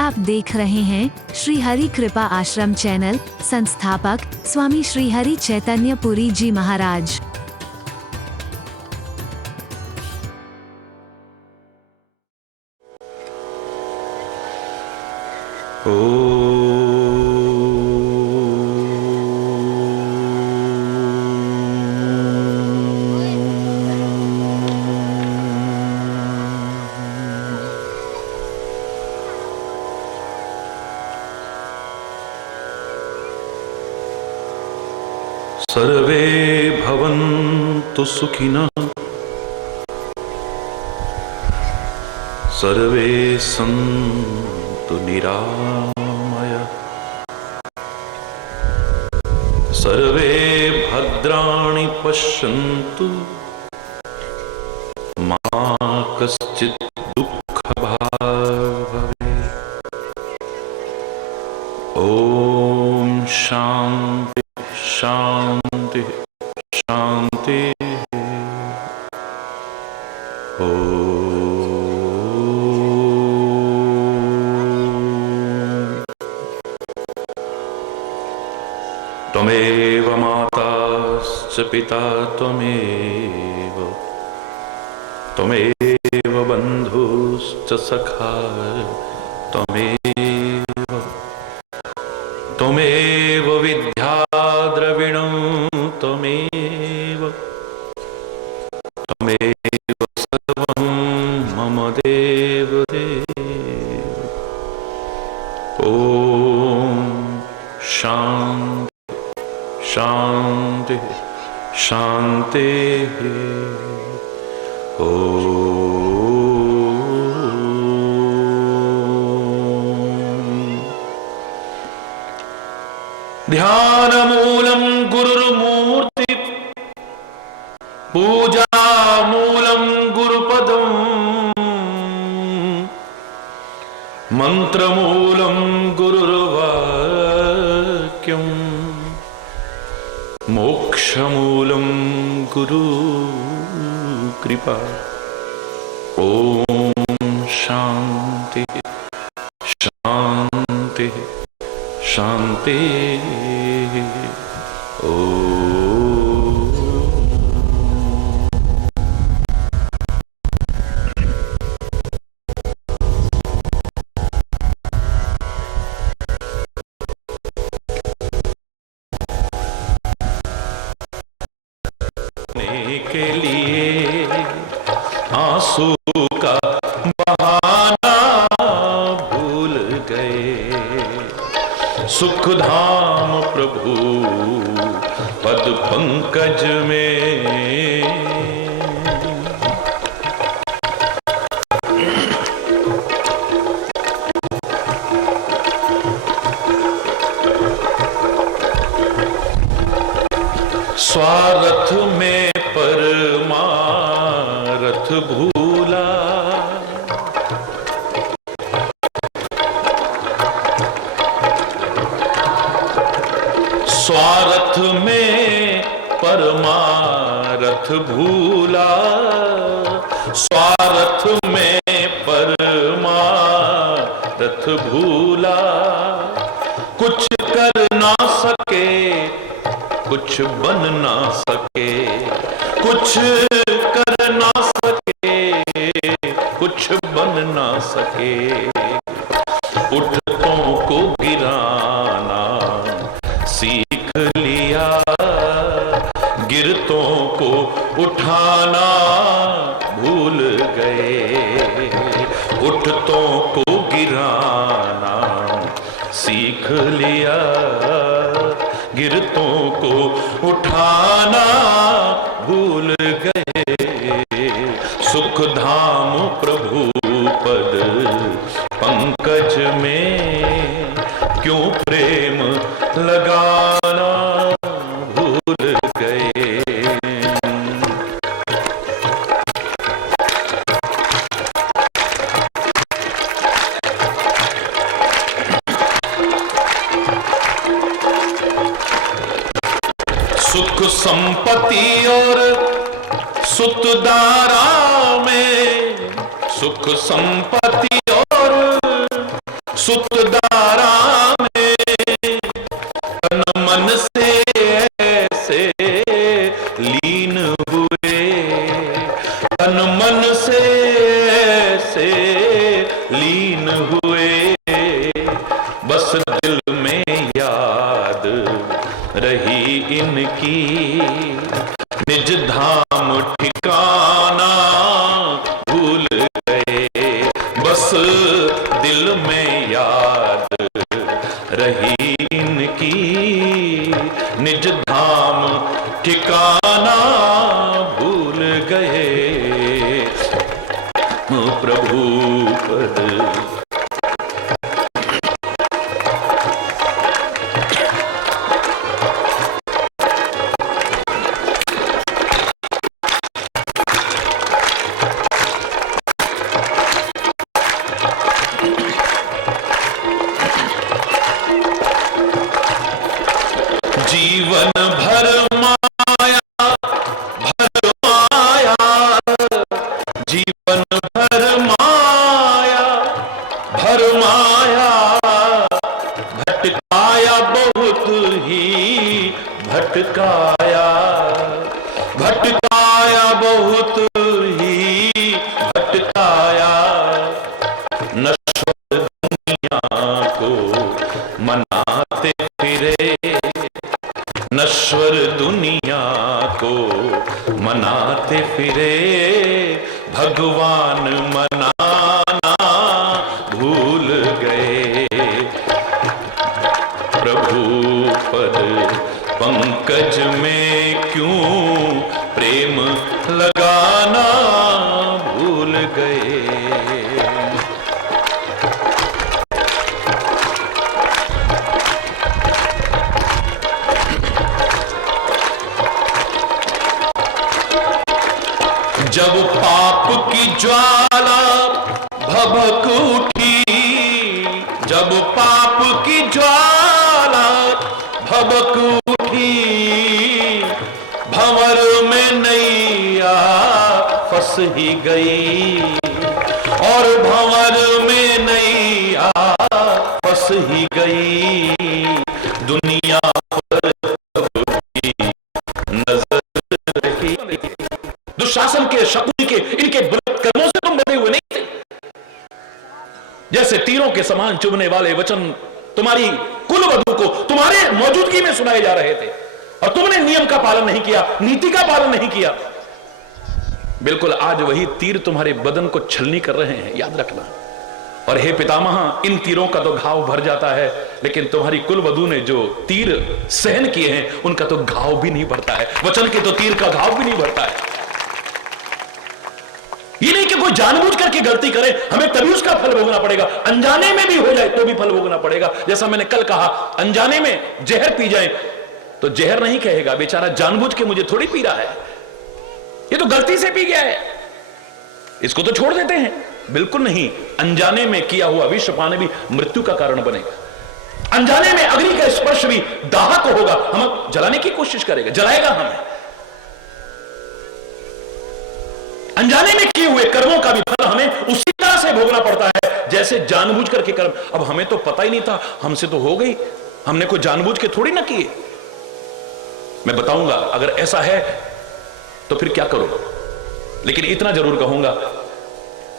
आप देख रहे हैं श्री हरि कृपा आश्रम चैनल। संस्थापक स्वामी श्री हरि चैतन्य पुरी जी महाराज। सर्वे भवन्तु सुखिनः, सर्वे सन्तु निरामयाः, सर्वे भद्राणि पश्यन्तु, मा कश्चित् दुःखभाग् भवेत्। ॐ शान्ति शांति शांति। त्वमेव माताश्च पिता त्वमेव, त्वमेव बन्धुश्च सखा त्वमेव, त्वमेव विद्या द्रविणं त्वमेव, त्वमेव सर्वं मम देव देव। ॐ शान्ति शान्ति शान्तिः। ध्यानमूलं गुरुर्मूर्ति, पूजामूलं गुरुपदम्, मन्त्रमूलं गुरुर्वाक्यम्, मोक्षमूलं गुरुकृपा। ॐ शान्ति शान्ति शांति। के लिए आंसू का बहाना भूल गए, सुख धाम प्रभु पद पंकज में। स्वार्थ में परमार्थ भूला, स्वार्थ में परमार्थ भूला, स्वार्थ में परमार्थ भूला। कुछ कर ना सके, कुछ बन ना सके, कुछ कर ना सके, कुछ बन ना सके। उठतों को गिराना सीख लिया, गिरतों को उठाना भूल गए। उठतों को गिराना सीख लिया, गिरतों को उठाना भूल गए। सुख धाम प्रभु पद पंकज में क्यों प्रेम लगाना भूल गए। सुख संपत्ति और सुतदारा में, सुख संपत्ति और सुत लीन हुए, बस दिल में याद रही इनकी, निज धाम ठिकाना भूल गए, बस दिल में याद रही इनकी, निज धाम ठिकाना भूल गए, प्रभु पद। जीवन भर माया भर माया, जीवन भर माया भर माया, भटकाया बहुत ही भटकाया, भटकाया बहुत ही भटकाया, नश्वर दुनिया को मनाते फिरे, नश्वर दुनिया को मनाते फिरे, भगवान मनाना भूल गए, प्रभु पद पंकज में क्यों प्रेम लगाना भूल गए। जब पाप की ज्वाला भभक उठी, जब पाप की ज्वाला भभक उठी, भंवर में नैया फंस ही गई, और भंवर में नैया फंस ही गई, दुनिया पर नजर रही। दुशासन के, शकुनी के, इनके बुरे कर्मों से तुम बने हुए नहीं थे। जैसे तीरों के समान चुभने वाले वचन तुम्हारी कुलवधू को तुम्हारे मौजूदगी में सुनाए जा रहे थे, और तुमने नियम का पालन नहीं किया, नीति का पालन नहीं किया। बिल्कुल आज वही तीर तुम्हारे बदन को छलनी कर रहे हैं, याद रखना। और हे पितामह, इन तीरों का तो घाव भर जाता है, लेकिन तुम्हारी कुलवधू ने जो तीर सहन किए हैं उनका तो घाव भी नहीं भरता है। वचन के तो तीर का घाव भी नहीं भरता है। ये नहीं कि कोई जानबूझ करके गलती करे, हमें तभी उसका फल भोगना पड़ेगा, अनजाने में भी हो जाए तो भी फल भोगना पड़ेगा। जैसा मैंने कल कहा, अनजाने में जहर पी जाए तो जहर नहीं कहेगा बेचारा जानबूझ के मुझे थोड़ी पी रहा है, ये तो गलती से पी गया है, इसको तो छोड़ देते हैं। बिल्कुल नहीं, अनजाने में किया हुआ विषपान भी मृत्यु का कारण बनेगा। अनजाने में अग्नि का स्पर्श भी दाहक होगा, हम जलाने की कोशिश करेगा, जलाएगा हमें। अनजाने में किए हुए कर्मों का भी फल हमें उसी तरह से भोगना पड़ता है जैसे जानबूझ करके कर्म। अब हमें तो पता ही नहीं था, हमसे तो हो गई, हमने कोई जानबूझ के थोड़ी ना किए। मैं बताऊंगा अगर ऐसा है तो फिर क्या करो, लेकिन इतना जरूर कहूंगा,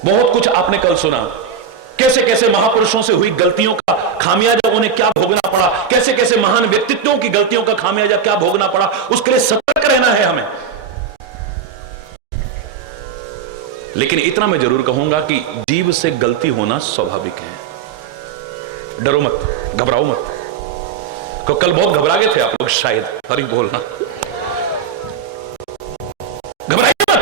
बहुत कुछ आपने कल सुना, कैसे कैसे महापुरुषों से हुई गलतियों का खामियाजा उन्हें क्या भोगना पड़ा, कैसे कैसे महान व्यक्तित्वों की गलतियों का खामियाजा क्या भोगना पड़ा। उसके लिए सतर्क रहना है हमें। लेकिन इतना मैं जरूर कहूंगा कि जीव से गलती होना स्वाभाविक है। डरो मत, घबराओ मत। तो कल बहुत घबरा गए थे आप लोग शायद, हरी बोलना, घबराइए मत।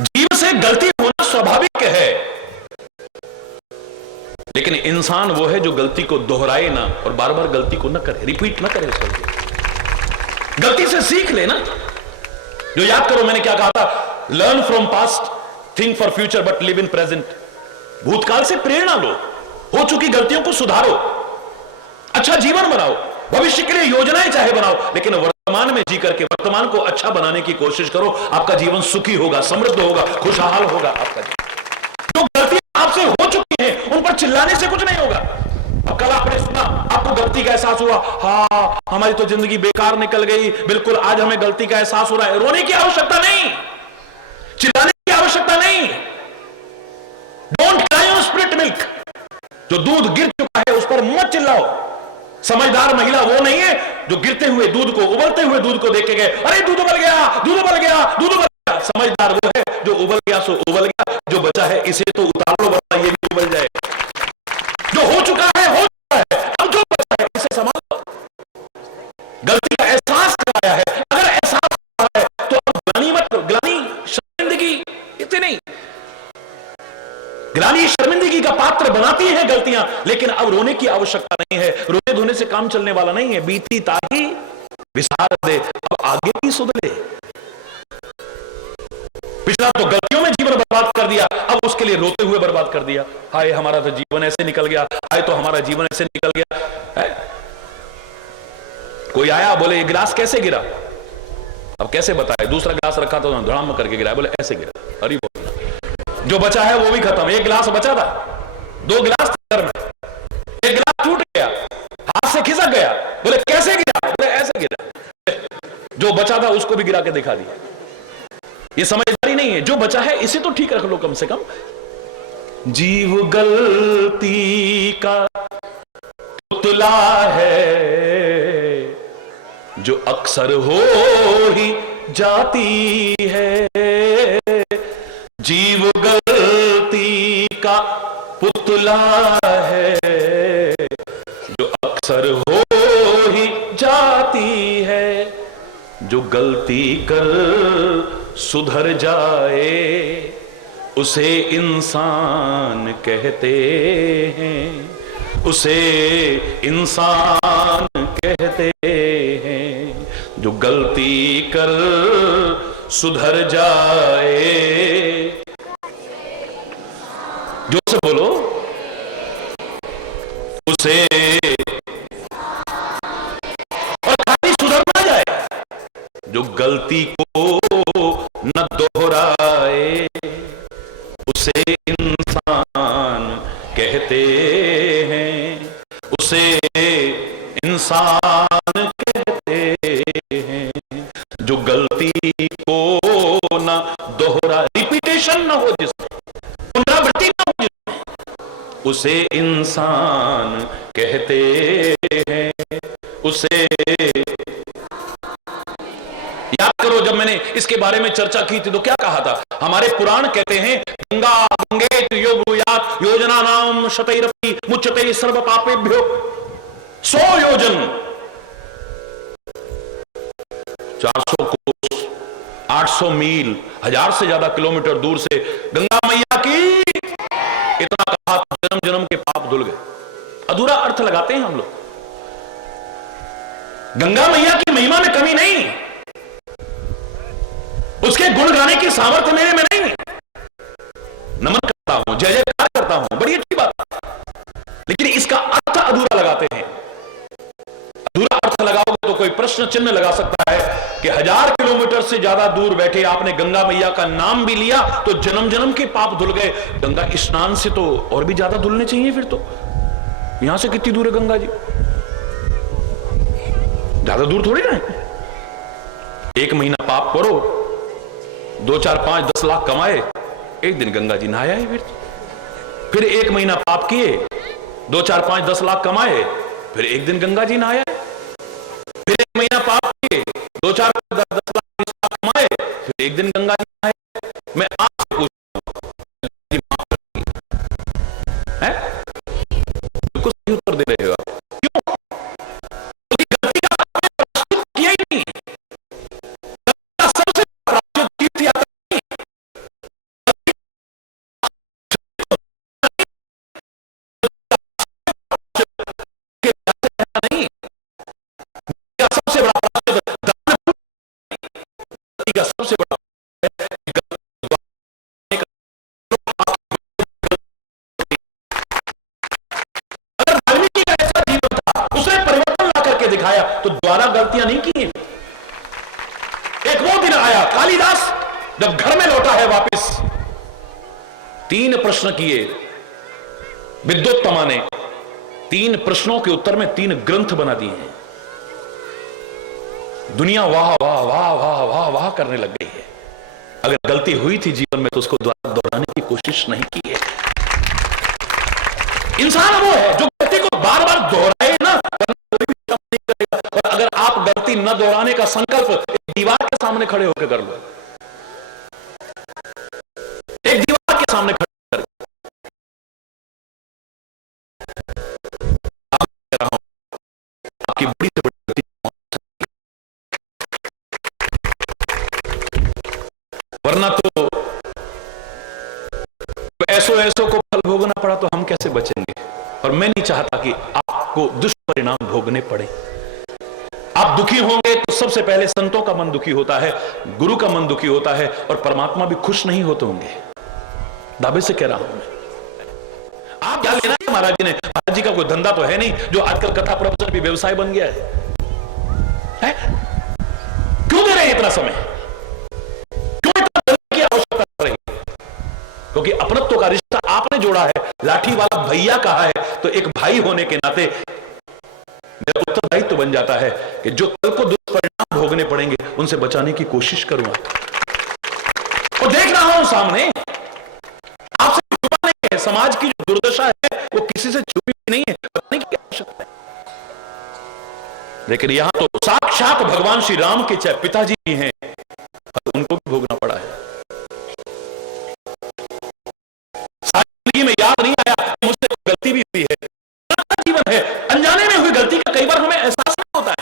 जीव से गलती होना स्वाभाविक है, लेकिन इंसान वो है जो गलती को दोहराए ना और बार बार गलती को ना करे, रिपीट ना करे उस गलती से सीख लेना। जो याद करो मैंने क्या कहा था, learn from past, think for future but live in present. भूतकाल से प्रेरणा लो, हो चुकी गलतियों को सुधारो, अच्छा जीवन बनाओ, भविष्य के लिए योजनाएं चाहे बनाओ, लेकिन वर्तमान में जी करके वर्तमान को अच्छा बनाने की कोशिश करो। आपका जीवन सुखी होगा, समृद्ध होगा, खुशहाल होगा आपका जीवन। जो गलतियां आपसे हो चुकी हैं उन पर चिल्लाने से कुछ नहीं होगा। कल आपने सुना, आपको गलती का एहसास हुआ, हाँ हमारी तो जिंदगी बेकार निकल गई, बिल्कुल आज हमें गलती का एहसास हो रहा है, रोने की आवश्यकता नहीं। चिल्लाने की आवश्यकता नहीं। Don't cry on split milk. जो दूध गिर चुका है उस पर मत चिल्लाओ। समझदार महिला वो नहीं है जो गिरते हुए दूध को, उबलते हुए दूध को देख के गए, अरे दूध उबल गया, दूध उबल गया, दूध उबल गया। समझदार वो है जो उबल गया सो उबल गया, जो बचा है इसे तो उतार लो वरना ये भी उबल जाए। जो हो चुका है हो चुका है, अब जो बचा है इसे संभालो। गलती का एहसास कराया है, अगर एहसास है तो अब ग्लानी मत, ग्लानी शर्मिंदगी इतनी नहीं। ग्लानी शर्मिंदगी का पात्र बनाती है गलतियां, लेकिन अब रोने की आवश्यकता नहीं है। रोने धोने से काम चलने वाला नहीं है। बीती ताही विसार दे, अब आगे की सुधरे। पिछला तो गलतियों में जीवन बर्बाद कर दिया, अब उसके लिए रोते हुए बर्बाद कर दिया। हाय हमारा तो जीवन ऐसे निकल गया, हाय तो हमारा जीवन ऐसे निकल गया है? कोई आया बोले ये गिलास कैसे गिरा, अब कैसे बताए? दूसरा गिलास रखा तो धड़ाम करके गिरा, बोले ऐसे गिरा। अरे जो बचा है वो भी खत्म। एक गिलास बचा था, 2 गिलास थे घर में, एक गिलास टूट गया, हाथ से खिसक गया, बोले कैसे गिरा, बोले ऐसे गिरा। जो बचा था उसको भी गिरा के दिखा दिया। ये समझदारी नहीं है। जो बचा है इसे तो ठीक रख लो कम से कम। जीव गलती का पुतला है जो अक्सर हो ही जाती है। जीव गलती का पुतला है जो अक्सर हो ही जाती है। जो गलती कर सुधर जाए उसे इंसान कहते हैं, उसे इंसान कहते हैं। जो गलती कर सुधर जाए, जो से बोलो, उसे, और खाली सुधर ना जाए, जो गलती को न दोहराए उसे इंसान कहते हैं, उसे इंसान कहते हैं। जो गलती को न दोहरा, रिपीटेशन ना हो जिसमें, पुनरावृत्ति ना हो जिसमें, उसे इंसान कहते हैं। उसे याद करो, जब मैंने इसके बारे में चर्चा की थी तो क्या कहा था? हमारे पुराण कहते हैं गंगा गंगेत योगयात योजना नाम शतैरपि मुच्यते सर्व पापेभ्यो। 100 योजन, 400 कोस, 800 मील, 1000 से ज्यादा किलोमीटर दूर से गंगा मैया की, इतना कहा तो जन्म जन्म के पाप धुल गए। अधूरा अर्थ लगाते हैं हम लोग। गंगा मैया की महिमा में कमी नहीं, उसके गुण गाने की सामर्थ्य मेरे में नहीं। नमन करता हूं, जय जयकार करता हूं, बड़ी अच्छी बात, लेकिन इसका अर्थ अधूरा लगाते हैं। अधूरा अर्थ लगाओगे तो कोई प्रश्न चिन्ह लगा सकता है कि 1000 किलोमीटर से ज्यादा दूर बैठे आपने गंगा मैया का नाम भी लिया तो जन्म जन्म के पाप धुल गए। गंगा स्नान से तो और भी ज्यादा धुलने चाहिए। फिर तो यहां से कितनी दूर है गंगा जी? ज्यादा दूर थोड़ी ना है। 1 महीना पाप करो, 2, 4, 5, 10 लाख कमाए, एक दिन गंगा जी नहाया है। फिर 1 महीना पाप किए, 2, 4, 5, 10 लाख कमाए, फिर एक दिन गंगा जी नहाया। फिर 1 महीना पाप किए, 2, 4, 5, 10 लाख 20 लाख कमाए, फिर एक दिन गंगा जी नहाया। मैं आपसे पूछता हूं, है? बिल्कुल सही उत्तर दे रहे हो आप। क्यों? क्योंकि गलती का आपने प्रस्तुत किया ही नहीं। सबसे प्राचीन तीर्थ यात्रा नहीं, सबसे बड़ा का सबसे बड़ा अगर वाल्मीकि का ऐसा जीवन था, उसने परिवर्तन ला करके दिखाया, तो द्वारा गलतियां नहीं की। एक वो दिन आया, कालिदास जब घर में लौटा है वापस, 3 प्रश्न किए विद्वोत्तमा ने। 3 प्रश्नों के उत्तर में 3 ग्रंथ बना दिए हैं। दुनिया वाह वाह वाह वाह वाह वाह करने लग गई है। अगर गलती हुई थी जीवन में तो उसको दोहराने की कोशिश नहीं की है। इंसान वो है जो गलती को बार बार दोहराए ना, कोई भी काम नहीं करेगा। और अगर आप गलती न दोहराने का संकल्प एक दीवार के सामने खड़े होकर कर लो, एक दीवार के सामने खड़े कर, आपकी बड़ी से बड़ी गलती, वरना तो ऐसो को फल भोगना पड़ा तो हम कैसे बचेंगे। और मैं नहीं चाहता कि आपको दुष्परिणाम भोगने पड़े। आप दुखी होंगे तो सबसे पहले संतों का मन दुखी होता है, गुरु का मन दुखी होता है, और परमात्मा भी खुश नहीं होते होंगे। दावे से कह रहा हूं मैं। आप क्या लेना है महाराज जी ने? महाराज जी का कोई धंधा तो है नहीं जो आजकल कथा प्रवचन भी व्यवसाय बन गया है? क्यों दे रहे हैं इतना समय? क्यों इतना धन की आवश्यकता रही? क्योंकि अपनत्व का रिश्ता आपने जोड़ा है, लाठी वाला भैया कहा है, तो एक भाई होने के नाते मेरा उत्तरदायित्व बन जाता है कि जो कल को दुष्परिणाम भोगने पड़ेंगे उनसे बचाने की कोशिश करूंगा। और देख रहा हूं सामने, आपसे छुपा नहीं है। समाज की जो दुर्दशा है वो किसी से छुपी नहीं है, बताने की आवश्यकता है। लेकिन यहां तो साक्षात भगवान श्री राम के चाहे पिताजी भी हैं, उनको भी भोगना पड़ा है। में याद नहीं आया मुझसे गलती भी हुई है। जीवन है, अनजाने में हुई गलती का कई बार हमें एहसास नहीं होता है।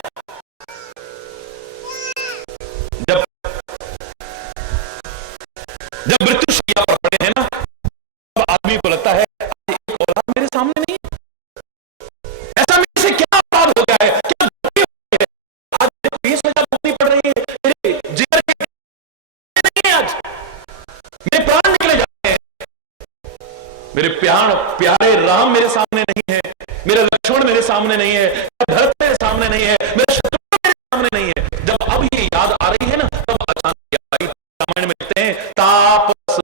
जब मृत्यु शैया पर पड़े हैं ना, तब आदमी को लगता है एक औलाद मेरे सामने नहीं है। ऐसा मेरे से क्या अपराध हो गया है, क्या गलती हो गई है? आज मेरे को ये सजा भुगतनी पड़ रही है, मेरे जिगर के नहीं है, आज मेरे प्राण निकले जाते हैं। मेरे प्यारे राम मेरे सामने नहीं है, मेरा लक्ष्मण मेरे सामने नहीं है, भरत मेरे सामने नहीं है, मेरा शत्रुघ्न मेरे सामने नहीं है। जब अब ये याद आ रही है ना, तब अचानक रामायण में कहते हैं तापस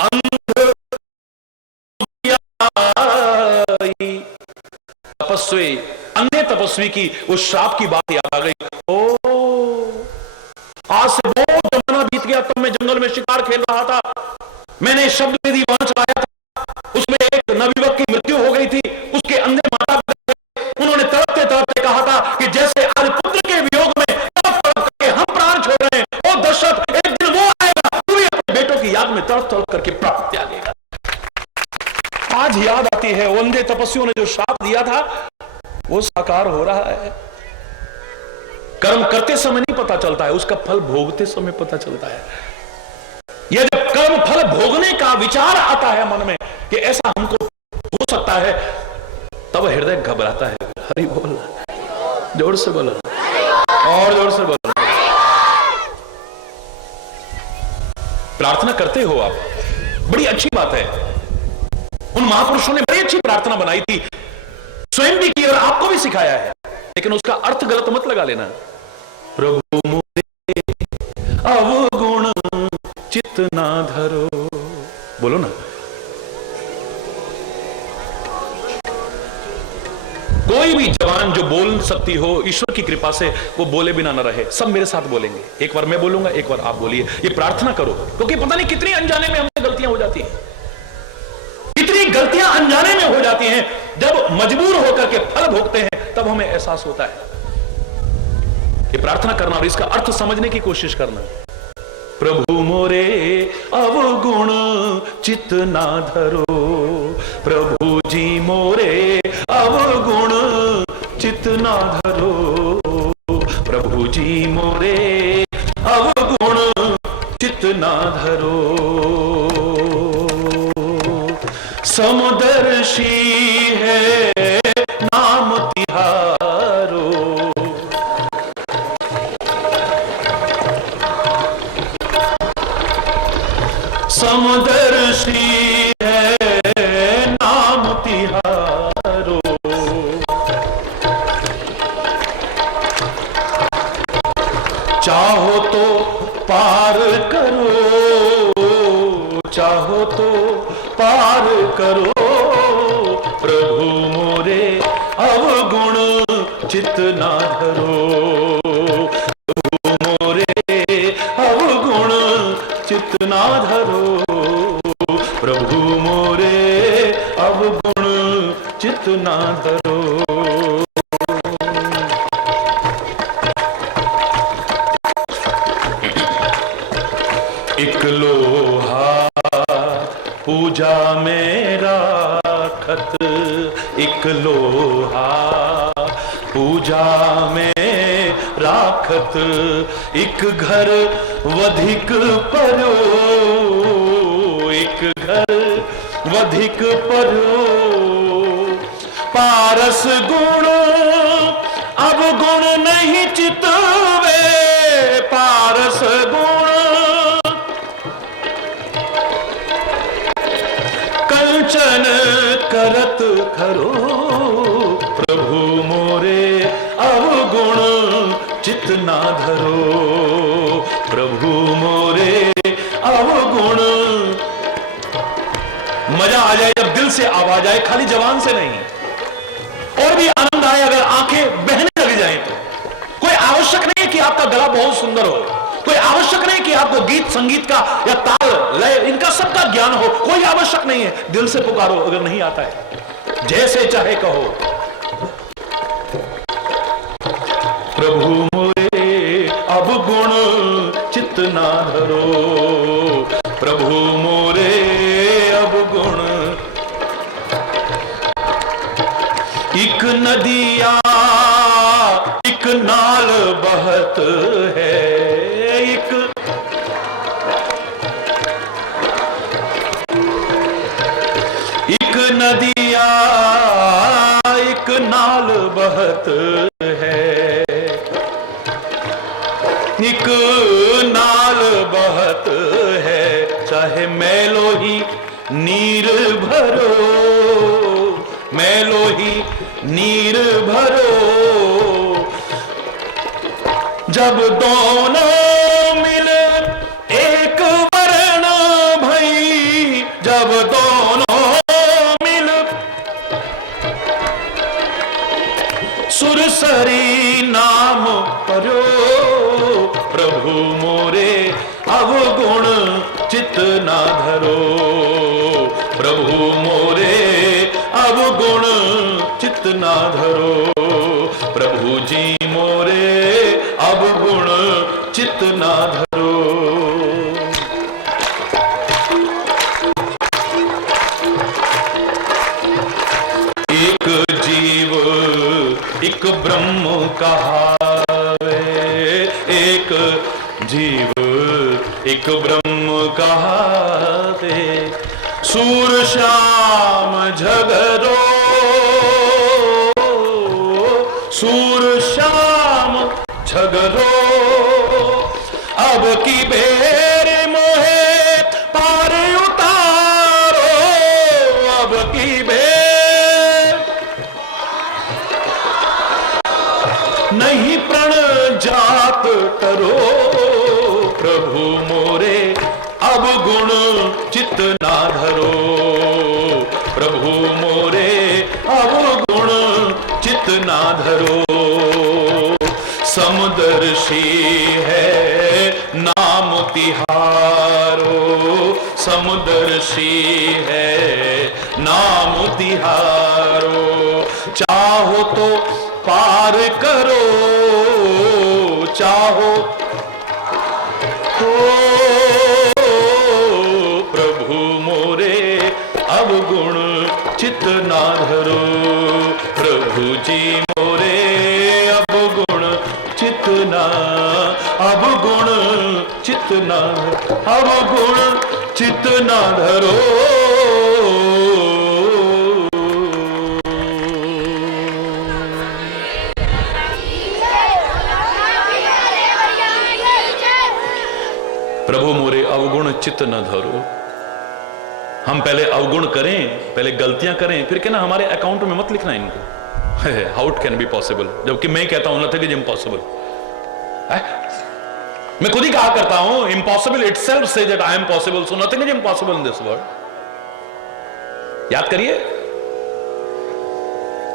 अंध तपस्वी, अन्य तपस्वी की उस श्राप की बात याद आ गई। ओ, आज से बहुत जमाना बीत गया, तब मैं जंगल में शिकार खेल रहा था, मैंने शब्द विधि वहां चलाया था, उसमें एक नवयुवक की मृत्यु हो गई थी, उसके अंधे माता पिता उन्होंने तड़पते तड़पते कहा था कि जैसे आज पुत्र के वियोग में तड़प तड़प करके हम प्राण छोड़ रहे हैं, ओ दशरथ एक दिन वो आएगा, तू भी अपने बेटों की याद में तड़प तड़प करके प्राण त्यागेगा। आज याद आती है, वो अंधे तपस्वियों ने जो श्राप दिया था वो साकार हो रहा है। कर्म करते समय नहीं पता चलता है, उसका फल भोगते समय पता चलता है। यह जब कर्म फल भोगने का विचार आता है मन में कि ऐसा हमको हो सकता है, तब हृदय घबराता है। हरि बोल, जोर से बोलो, और जोर से बोलो। प्रार्थना करते हो आप, बड़ी अच्छी बात है। उन महापुरुषों ने बड़ी अच्छी प्रार्थना बनाई थी, स्वयं भी की और आपको भी सिखाया है, लेकिन उसका अर्थ गलत मत लगा लेना। प्रभु मुझे अवगुण चित्त ना धरो, बोलो ना। कोई भी जवान जो बोल सकती हो, ईश्वर की कृपा से वो बोले बिना न रहे। सब मेरे साथ बोलेंगे, एक बार मैं बोलूंगा, एक बार आप बोलिए। ये प्रार्थना करो, क्योंकि पता नहीं कितनी अनजाने में हमसे गलतियां हो जाती हैं, कितनी गलतियां अनजाने में हो जाती हैं। जब मजबूर होकर के फल भोगते हैं तब हमें एहसास होता है। ये प्रार्थना करना और इसका अर्थ समझने की कोशिश करना। प्रभु मोरे अवगुण चित्त ना धरो, प्रभु जी मोरे अवगुण चित्त ना धरो, प्रभु जी मोरे अवगुण चित्त ना धरो। समदर्शी है नाम तिहारो, समदर्शी है नाम तिहारो। चाहो तो पार करो, चाहो तो पार करो, प्रभु मोरे अवगुण चित्त ना धरो, प्रभु मोरे अवगुण चित्त ना धरो, प्रभु मोरे अवगुण चित ना धरो। एक लोहा पूजा में राखत, एक लोहा पूजा में राखत, एक घर वधिक परो, एक घर वधिक परो। पारस गुण अब गुण नहीं चितवे, पारस गुण कंचन करत खरो, प्रभु मोरे अवगुण चित ना धरो, प्रभु मोरे अवगुण। मजा आ जाए जब दिल से आवाज आए, खाली जवान से नहीं। और भी आनंद आए अगर आंखें बहने लग जाएं तो। कोई आवश्यक नहीं है कि आपका गला बहुत सुंदर हो, कोई आवश्यक नहीं कि आपको गीत संगीत का या ताल लय इनका सबका ज्ञान हो, कोई आवश्यक नहीं है। दिल से पुकारो, अगर नहीं आता है जैसे चाहे कहो, प्रभु मोरे अब गुण चित ना धरो, प्रभु मोरे अब गुण। एक नदिया एक नाल बहत है, एक नदिया एक नाल बहत है, एक नाल बहत है, चाहे मैलो ही नीर भरो, मैलो ही नीर भरो। जब दोनों मिले एक वर्ण भई, जब दोनों मिल सुरसरी नाम करो, प्रभु मोरे अवगुण चित ना धरो, प्रभु मोरे अवगुण चित ना धरो, प्रभु जी मोरे अवगुण चित ना धरो। एक जीव एक ब्रह्म कहावे, एक जीव एक ब्रह्म कहावे, सूर श्याम झगरो, सूर श्याम झगरो। अब की बेर मोहे पार उतारो, अब की बेर नहीं प्रण जात करो, प्रभु मोरे अब गुण चित ना धरो, प्रभु मोरे अब गुण चित ना धरो। समदर्शी है नाम तिहारो, समदर्शी है नाम तिहारो। चाहो तो पार करो, चाहो तो प्रभु मोरे अब गुण चित ना धरो, प्रभु जी मोरे अब गुण चित ना, अब गुण चित ना, अब गुण चित ना धरो। प्रभु मोरे अवगुण चित्त न धरो। हम पहले अवगुण करें, पहले गलतियां करें, फिर कहना हमारे अकाउंट में मत लिखना इनको। How it can be possible, जबकि मैं कहता हूं नथिंग इज इम्पॉसिबल। मैं खुद ही कहा करता हूं impossible itself says that I am possible, so nothing is impossible in this world. याद करिए,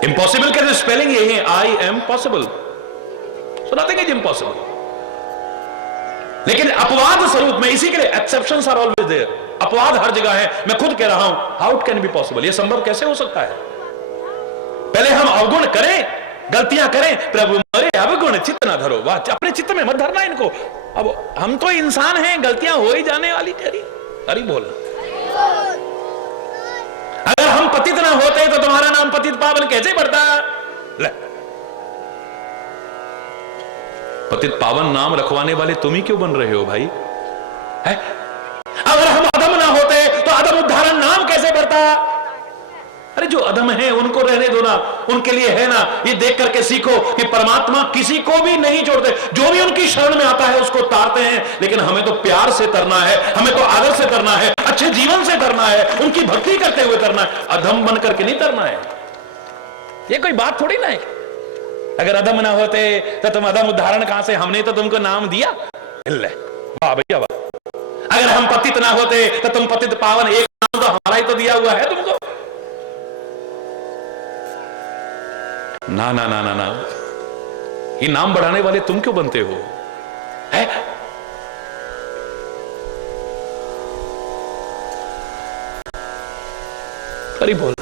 इम्पॉसिबल का स्पेलिंग यही है, I am possible, so nothing is impossible. लेकिन अपवाद स्वरूप में, इसी के लिए एक्सेप्शंस आर ऑलवेज देयर, अपवाद हर जगह है। मैं खुद कह रहा हूं, how it can be possible, यह संभव कैसे हो सकता है? पहले हम अवगुण करें, गलतियां करें, प्रभु मरे अवगुण चित्त ना धरो, वाह अपने चित्त में मत धरना इनको। अब हम तो इंसान हैं, गलतियां हो ही जाने वाली तेरी। अरे बोल, अगर हम पतित ना होते तो तुम्हारा नाम पतित पावन कैसे बढ़ता? ले, पतित पावन नाम रखवाने वाले तुम ही क्यों बन रहे हो भाई? है? अगर हम अधम ना होते तो अधम उद्धारण नाम कैसे बढ़ता? अरे जो अधम है उनको रहने दो ना, उनके लिए है ना, ये देख करके सीखो कि परमात्मा किसी को भी नहीं छोड़ते, जो भी उनकी शरण में आता है उसको तारते हैं। लेकिन हमें तो प्यार से तरना है, हमें तो आदर से तरना है, अच्छे जीवन से तरना है, उनकी भक्ति करते हुए तरना है, अधम बन करके नहीं तरना है। ये कोई बात थोड़ी ना है। अगर अधम ना होते तो तुम अधम उदाहरण कहां से, हमने तो तुमको नाम दिया। वाह भैया वाह। अगर हम पतित ना होते तो तुम पतित पावन, एक नाम तो हमारा ही तो दिया हुआ है तुमको। ना ना ना ना ना, ये नाम बढ़ाने वाले तुम क्यों बनते हो? है? अरे बोल,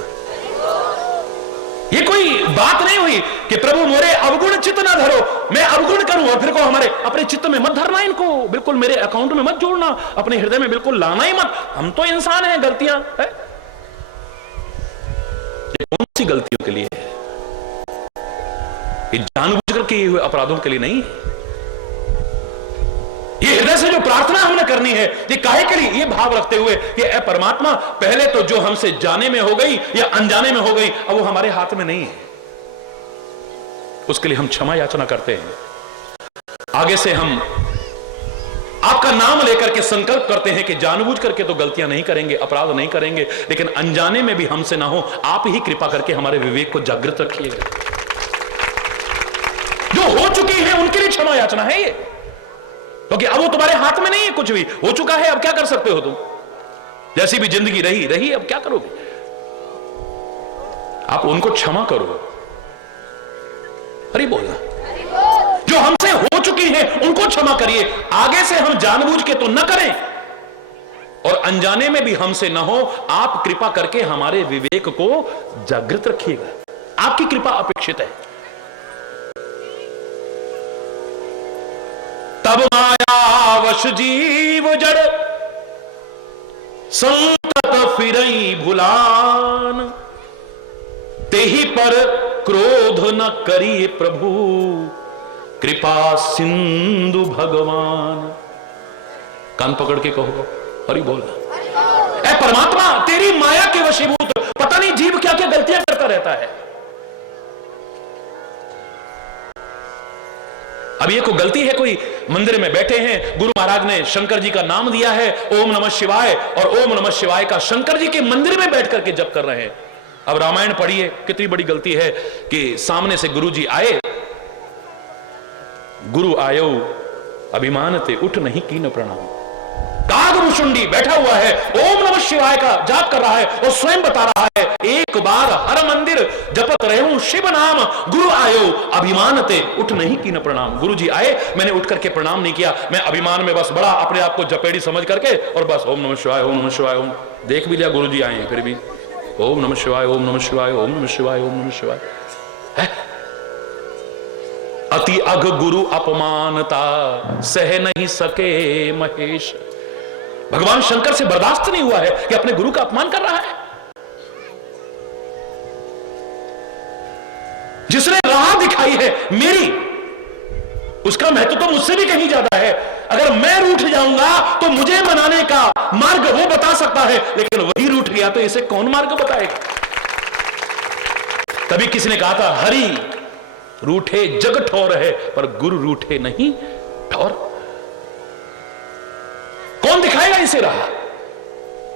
ये कोई बात नहीं हुई कि प्रभु मोरे अवगुण चित्त ना धरो, मैं अवगुण करूं और फिर को हमारे अपने चित्त में मत धरना, इनको बिल्कुल मेरे अकाउंट में मत जोड़ना, अपने हृदय में बिल्कुल लाना ही मत। हम तो इंसान हैं, गलतियां है। ये कौन सी गलतियों के लिए है? ये जानबूझकर किए हुए अपराधों के लिए नहीं। ये हृदय से जो प्रार्थना हमने करनी है, ये काहे के लिए? ये भाव रखते हुए कि ऐ परमात्मा, पहले तो जो हमसे जाने में हो गई या अनजाने में हो गई, अब वो हमारे हाथ में नहीं है, उसके लिए हम क्षमा याचना करते हैं। आगे से हम आपका नाम लेकर के संकल्प करते हैं कि जानबूझ करके तो गलतियां नहीं करेंगे, अपराध नहीं करेंगे, लेकिन अनजाने में भी हमसे ना हो, आप ही कृपा करके हमारे विवेक को जागृत रखिएगा। जो हो चुकी है उनके लिए क्षमा याचना है ये, क्योंकि अब वो तुम्हारे हाथ में नहीं है, कुछ भी हो चुका है, अब क्या कर सकते हो तुम? जैसी भी जिंदगी रही अब क्या करोगे? आप उनको क्षमा करो। अरे बोलना, जो हमसे हो चुकी है उनको क्षमा करिए। आगे से हम जानबूझ के तो न करें और अनजाने में भी हमसे न हो, आप कृपा करके हमारे विवेक को जागृत रखिएगा। आपकी कृपा अपेक्षित है। तब मायावश जीव जड़ संतत फिरई भुलान, तेहि पर क्रोध न करी प्रभु, कृपा सिंधु भगवान। कान पकड़ के कहो, हरि बोल। ऐ परमात्मा, तेरी माया के वशीभूत पता नहीं जीव क्या क्या गलतियां करता रहता है। अब ये कोई गलती है, कोई मंदिर में बैठे हैं, गुरु महाराज ने शंकर जी का नाम दिया है, ओम नमः शिवाय, और ओम नमः शिवाय का शंकर जी के मंदिर में बैठ करके जप कर रहे हैं। अब रामायण पढ़िए, कितनी बड़ी गलती है कि सामने से गुरु जी आए, गुरु आयो अभिमान ते उठ नहीं की न प्रणाम। कागभूषुंडी बैठा हुआ है, ओम नमः शिवाय का जाप कर रहा है और स्वयं बता रहा है, एक बार हर मंदिर जपत रहूं शिव नाम, गुरु आयो अभिमान ते उठ नहीं की न प्रणाम। गुरु जी आए, मैंने उठ करके प्रणाम नहीं किया, मैं अभिमान में बस बड़ा अपने आप को जपेड़ी समझ करके और बस ओम नमः शिवाय, ओम नमः शिवाय, ओम। देख भी लिया गुरु जी आए हैं, फिर भी ओम नमः शिवाय, ओम नमः शिवाय, ओम नमः शिवाय, ओम नमः शिवाय। अति अघ गुरु अपमानता सह नहीं सके महेश। भगवान शंकर से बर्दाश्त नहीं हुआ है कि अपने गुरु का अपमान कर रहा है। जिसने राह दिखाई है मेरी, उसका महत्व तो मुझसे भी कहीं ज्यादा है। अगर मैं रूठ जाऊंगा तो मुझे मनाने का मार्ग वो बता सकता है, लेकिन वही रूठ गया तो इसे कौन मार्ग बताएगा? तभी किसी ने कहा था, हरि रूठे जग ठौर है पर गुरु रूठे नहीं ठौर। कौन दिखाएगा इसे राह?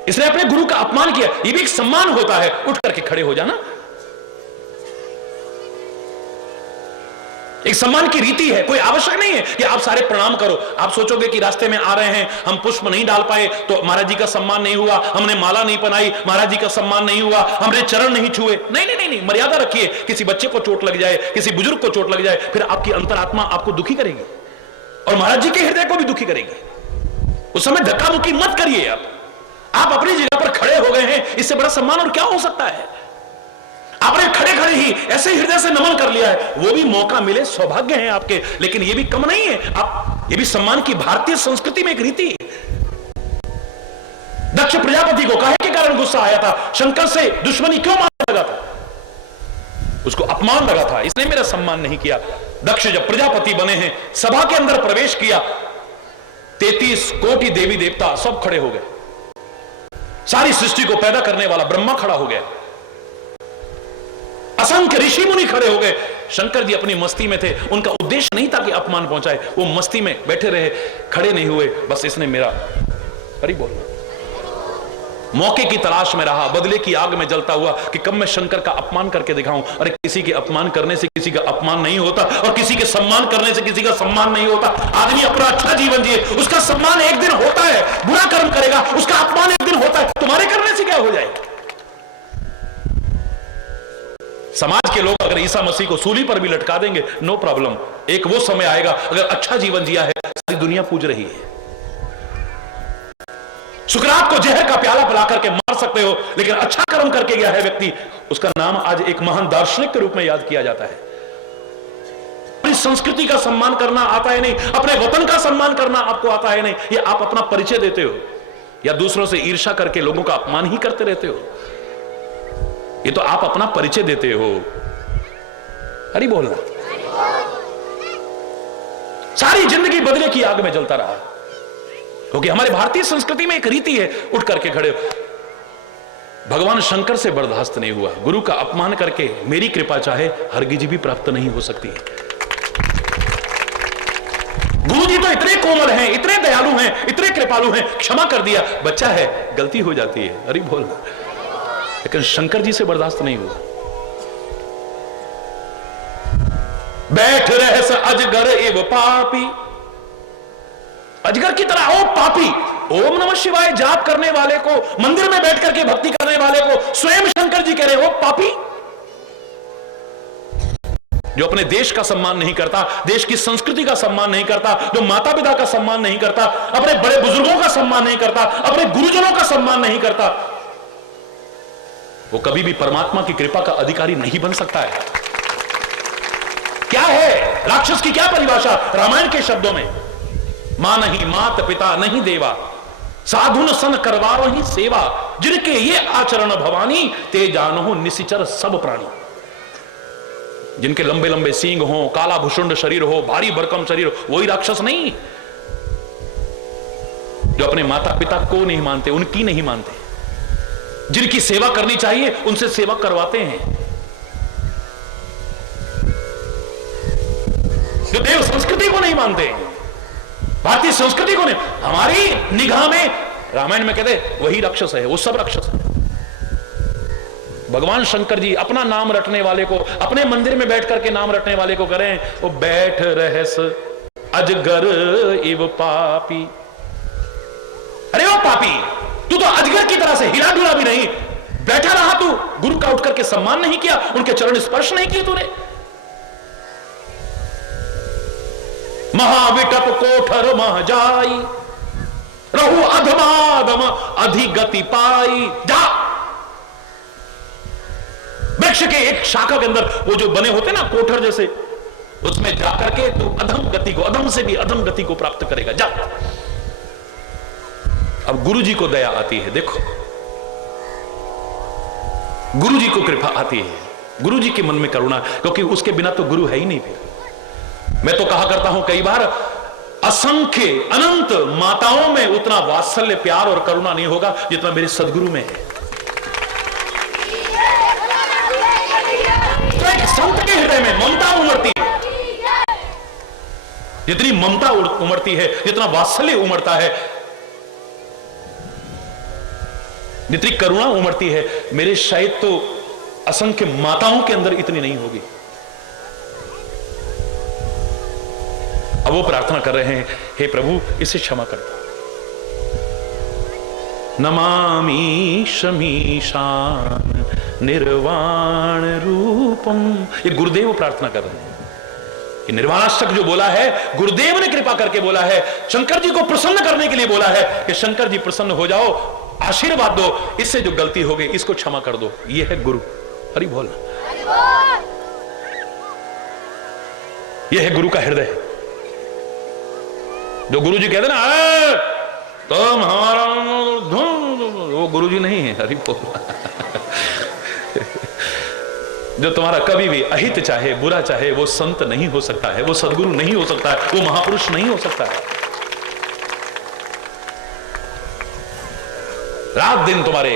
इसने अपने गुरु का अपमान किया, ये भी एक सम्मान होता है, उठ करके खड़े हो जाना एक सम्मान की रीति है। कोई आवश्यक नहीं है कि आप सारे प्रणाम करो। आप सोचोगे कि रास्ते में आ रहे हैं, हम पुष्प नहीं डाल पाए तो महाराज जी का सम्मान नहीं हुआ, हमने माला नहीं पहनाई महाराज जी का सम्मान नहीं हुआ, हमने चरण नहीं छुए। नहीं नहीं नहीं, नहीं। मर्यादा रखिए। किसी बच्चे को चोट लग जाए, किसी बुजुर्ग को चोट लग जाए, फिर आपकी अंतरात्मा आपको दुखी करेगी। और महाराज जी के हृदय को भी दुखी करेगी। उस समय धक्का मुक्की मत करिए। आप अपनी जगह पर खड़े हो गए हैं, इससे बड़ा सम्मान और क्या हो सकता है। आपने खड़े खड़े ही ऐसे हृदय से नमन कर लिया है, वो भी मौका मिले, सौभाग्य है आपके। लेकिन ये भी कम नहीं है, आप ये भी सम्मान की भारतीय संस्कृति में एक रीति है। दक्ष प्रजापति को काहे के कारण गुस्सा आया था, शंकर से दुश्मनी क्यों मानने लगा था, उसको अपमान लगा था, इसने मेरा सम्मान नहीं किया। दक्ष जब प्रजापति बने हैं, सभा के अंदर प्रवेश किया, 33 कोटि देवी देवता सब खड़े हो गए, सारी सृष्टि को पैदा करने वाला ब्रह्मा खड़ा हो गया, असंख्य ऋषि मुनि खड़े हो गए। शंकर जी अपनी मस्ती में थे, उनका उद्देश्य नहीं था कि अपमान पहुंचाए, वो मस्ती में बैठे रहे, खड़े नहीं हुए। बस इसने मेरा अरे बोलना मौके की तलाश में रहा, बदले की आग में जलता हुआ कि कब मैं शंकर का अपमान करके दिखाऊं। अरे किसी के अपमान करने से किसी का अपमान नहीं होता, और किसी के सम्मान करने से किसी का सम्मान नहीं होता। आदमी अपना अच्छा जीवन जिए, उसका सम्मान एक दिन होता है, बुरा कर्म करेगा उसका अपमान एक दिन होता है, तुम्हारे करने से क्या हो जाएगा। समाज के लोग अगर ईसा मसीह को सूली पर भी लटका देंगे, नो प्रॉब्लम। एक वो समय आएगा, अगर अच्छा जीवन जिया है, सारी दुनिया पूज रही है। सुकरात को जहर का प्याला पिला करके मार सकते हो, लेकिन अच्छा कर्म करके गया है व्यक्ति, उसका नाम आज एक महान दार्शनिक के रूप में याद किया जाता है। अपनी संस्कृति का सम्मान करना आता है नहीं, अपने वतन का सम्मान करना आपको आता है नहीं। ये आप अपना परिचय देते हो, या दूसरों से ईर्ष्या करके लोगों का अपमान ही करते रहते हो। ये तो आप अपना परिचय देते हो। हरि बोलना। सारी जिंदगी बदले की आग में जलता रहा, क्योंकि हमारे भारतीय संस्कृति में एक रीति है, उठ करके खड़े हो। भगवान शंकर से बर्दाश्त नहीं हुआ, गुरु का अपमान करके मेरी कृपा चाहे हरगिज भी प्राप्त नहीं हो सकती है। गुरु जी तो इतने कोमल हैं, इतने दयालु हैं, इतने कृपालु हैं, क्षमा कर दिया, बच्चा है, गलती हो जाती है, अरे बोल। लेकिन शंकर जी से बर्दाश्त नहीं हुआ। बैठ रहस अजगर एव पापी, अजगर की तरह ओ पापी। ओम नमः शिवाय जाप करने वाले को, मंदिर में बैठ करके भक्ति करने वाले को स्वयं शंकर जी कह रहे हो पापी। जो अपने देश का सम्मान नहीं करता, देश की संस्कृति का सम्मान नहीं करता, जो माता पिता का सम्मान नहीं करता, अपने बड़े बुजुर्गों का सम्मान नहीं करता, अपने गुरुजनों का सम्मान नहीं करता, वो कभी भी परमात्मा की कृपा का अधिकारी नहीं बन सकता है। क्या है राक्षस की क्या परिभाषा रामायण के शब्दों में, मां नहीं मात पिता नहीं देवा, साधुन सन करवारो ही सेवा, जिनके ये आचरण भवानी, ते जानो निशिचर सब प्राणी। जिनके लंबे लंबे सींग हो, काला भुषुंड शरीर हो, भारी भरकम शरीर हो, वही राक्षस नहीं। जो अपने माता पिता को नहीं मानते, उनकी नहीं मानते, जिनकी सेवा करनी चाहिए उनसे सेवा करवाते हैं, जो देव संस्कृति को नहीं मानते, भारतीय संस्कृति को नहीं। हमारी निगाह में रामायण में कहते वही राक्षस है, वो सब राक्षस है। भगवान शंकर जी अपना नाम रटने वाले को, अपने मंदिर में बैठ करके नाम रटने वाले को करें, वो बैठ रहस अजगर एव पापी। अरे वो पापी, तू तो अजगर की तरह से हिला डुला भी नहीं, बैठा रहा तू, गुरु का उठ करके सम्मान नहीं किया, उनके चरण स्पर्श नहीं किए तूने। महाविटप कोठर मह जाई, रहु अधमादम अधिगति पाई। जा वृक्ष के एक शाखा के अंदर वो जो बने होते ना कोठर जैसे, उसमें जाकर के तू अधम गति को, अधम से भी अधम गति को प्राप्त करेगा, जा। अब गुरु जी को दया आती है, देखो गुरु जी को कृपा आती है, गुरु जी के मन में करुणा, क्योंकि उसके बिना तो गुरु है ही नहीं। फिर मैं तो कहा करता हूं कई बार, असंख्य अनंत माताओं में उतना वात्सल्य प्यार और करुणा नहीं होगा जितना मेरे सदगुरु में है। तो एक संत के हृदय में ममता उमड़ती है, जितनी ममता उमड़ती है, जितना वात्सल्य उमड़ता है, जितनी करुणा उमड़ती है, मेरे शायद तो असंख्य माताओं के अंदर इतनी नहीं होगी। अब वो प्रार्थना कर रहे हैं, हे प्रभु इसे क्षमा कर दो। नमामि शमीशान निर्वाण रूपम, ये गुरुदेव प्रार्थना कर रहे हैं। निर्वाणाष्टक जो बोला है, गुरुदेव ने कृपा करके बोला है, शंकर जी को प्रसन्न करने के लिए बोला है कि शंकर जी प्रसन्न हो जाओ, आशीर्वाद दो, इससे जो गलती हो गई इसको क्षमा कर दो। ये है गुरु। हरि बोल। यह है गुरु का हृदय। जो गुरु जी कहते ना तुम हमारा, वो गुरु जी नहीं है। हरि बोल। जो तुम्हारा कभी भी अहित चाहे, बुरा चाहे, वो संत नहीं हो सकता है, वो सदगुरु नहीं हो सकता है, वो महापुरुष नहीं हो सकता है। रात दिन तुम्हारे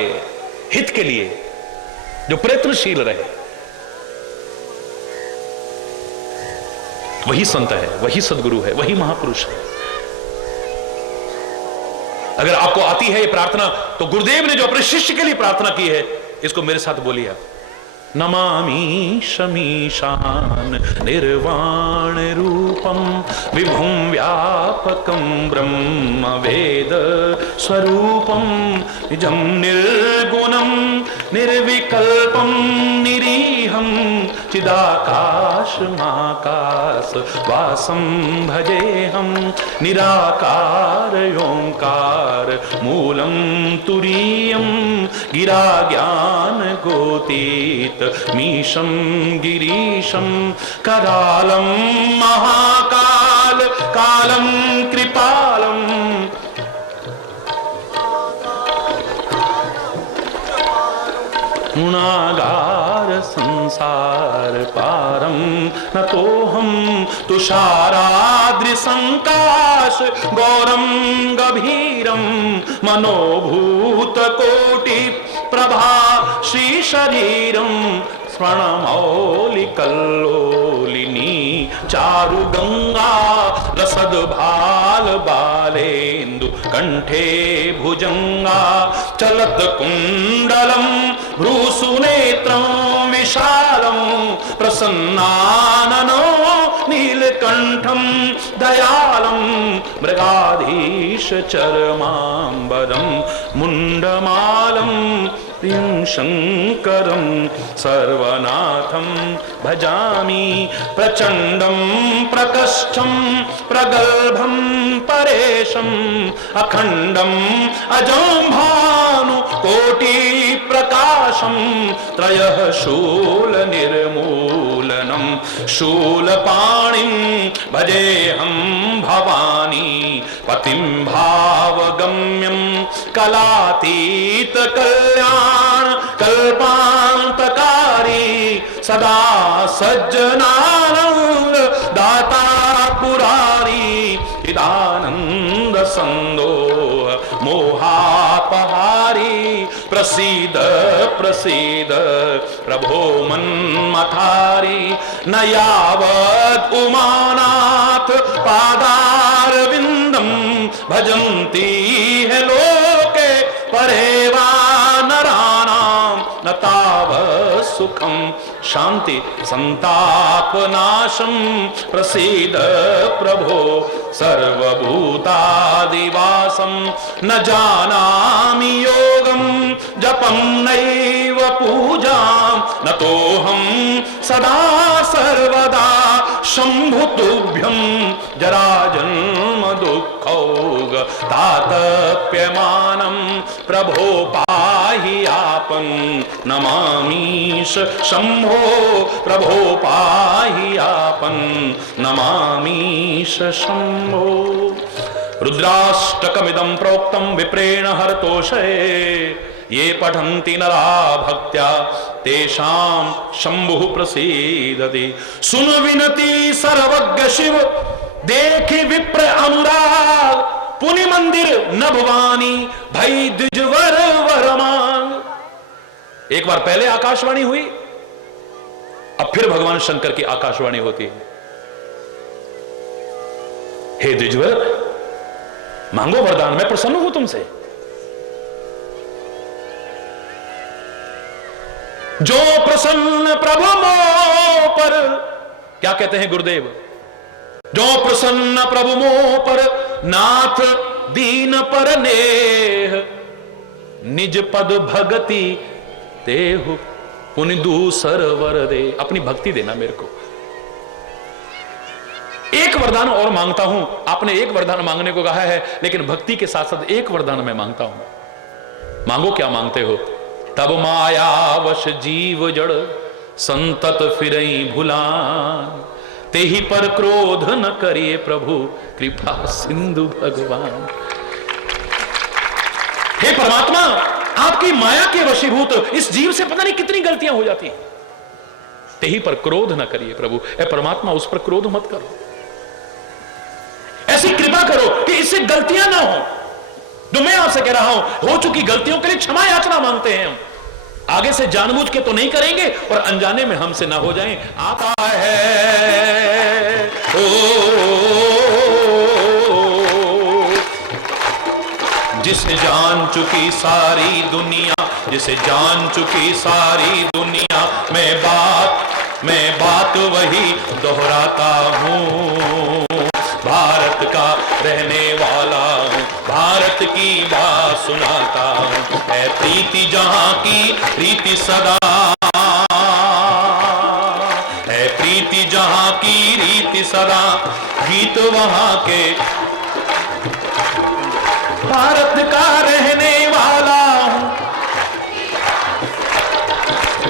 हित के लिए जो प्रयत्नशील रहे, वही संत है, वही सदगुरु है, वही महापुरुष है। अगर आपको आती है ये प्रार्थना, तो गुरुदेव ने जो अपने शिष्य के लिए प्रार्थना की है, इसको मेरे साथ बोलिए आप। नमामि शमीशान निर्वाण रूपम विभुं व्यापकं ब्रह्म वेद स्वरूपम निजं निर्गुणं निर्विकल्पं निरीहं चिदाकाश माकाश वासं भजेहं निराकार ओंकार मूलं तुरीयं गिरा ज्ञान गोतीत मीशं गिरीशं करालं महाकाल कालं कृपालं गुणागार संसार पारं नतोऽहं तुषाराद्रि संकाश गौरं गभीरं मनोभूत कोटि प्रभा श्री शरीरं स्वर्णमौलि कल्लोलिनी चारु गंगा रसद भाल बालेन्दु कंठे भुजंगा चलत कुंडलम भ्रूसुनेत्रं विशालं प्रसन्नाननो नीलकंठं दयालं मृगाधीश चरमांबरं मुंडमालं प्रियं शंकरं सर्वनाथं भजामि प्रचंडं प्रकष्ठं प्रगल्भं परेशं अखंडं अजं भानु कोटि प्रकाशं त्रयः शूल निर्मूलनं शूलपाणिं भजेऽहं भवानी पतिं भावगम्यं कलातीत कल्याण कल्पांतकारी सदा सज्जनानंद दाता पुरारी चिदानंद संदोह मोहापहारी प्रसीद प्रसीद प्रभो मन्मथारी न यावत् उमानाथ पादारविंदम भजन्ति है लोके परेवा नराणां न तावत् सुखं शांति संताप नाशं प्रसीद प्रभो सर्वभूतादिवासं न जानामि योगं जपं नैव पूजां नतोऽहं सदा सर्वदा शंभुतुभ्यं जराजन्म दुःखौग तातप्यमानं प्रभो पाहि आपं नमामीश शंभो प्रभो पाहि आपं नमामीश शंभो। रुद्राष्टकमिदं प्रोक्तं विप्रेण हरतोषये ये पठन्ति नरा भक्त्या तेषां शंभुः प्रसीदति। सुन विनती सर्वज्ञ शिव देखि विप्र अनुराग पुनि मंदिर नभवानी भई द्विजवर वर मांग। एक बार पहले आकाशवाणी हुई, अब फिर भगवान शंकर की आकाशवाणी होती है। हे द्विजवर मांगो वरदान, मैं प्रसन्न हूं तुमसे। जो प्रसन्न प्रभु मोह पर, क्या कहते हैं गुरुदेव, जो प्रसन्न प्रभु मोह पर नाथ दीन पर नेह निज पद भगति तेहु पुनि दूसर वर दे। अपनी भक्ति देना मेरे को। एक वरदान और मांगता हूं। आपने एक वरदान मांगने को कहा है, लेकिन भक्ति के साथ साथ एक वरदान मैं मांगता हूं। मांगो, क्या मांगते हो? तब माया वश जीव जड़ संतत फिरई भुलान, तेहि पर क्रोध न करिए प्रभु कृपा सिंधु भगवान। हे परमात्मा, आपकी माया के वशीभूत इस जीव से पता नहीं कितनी गलतियां हो जाती हैं, तेहि पर क्रोध न करिए प्रभु। ए परमात्मा, उस पर क्रोध मत करो, ऐसी कृपा करो कि इससे गलतियां ना हो। जो मैं आपसे कह रहा हूं, हो चुकी गलतियों के लिए क्षमा याचना मांगते हैं हम। आगे से जानबूझ के तो नहीं करेंगे और अनजाने में हमसे ना हो जाएं। आता है जिसे जान चुकी सारी दुनिया, जिसे जान चुकी सारी दुनिया, मैं बात वही दोहराता हूं। भारत का रहने वाला हूं, भारत की बात सुनाता हूं। है प्रीति जहां की प्रीति सदा, है प्रीति जहां की रीति सदा, गीत वहां के भारत का रहने वाला हूं।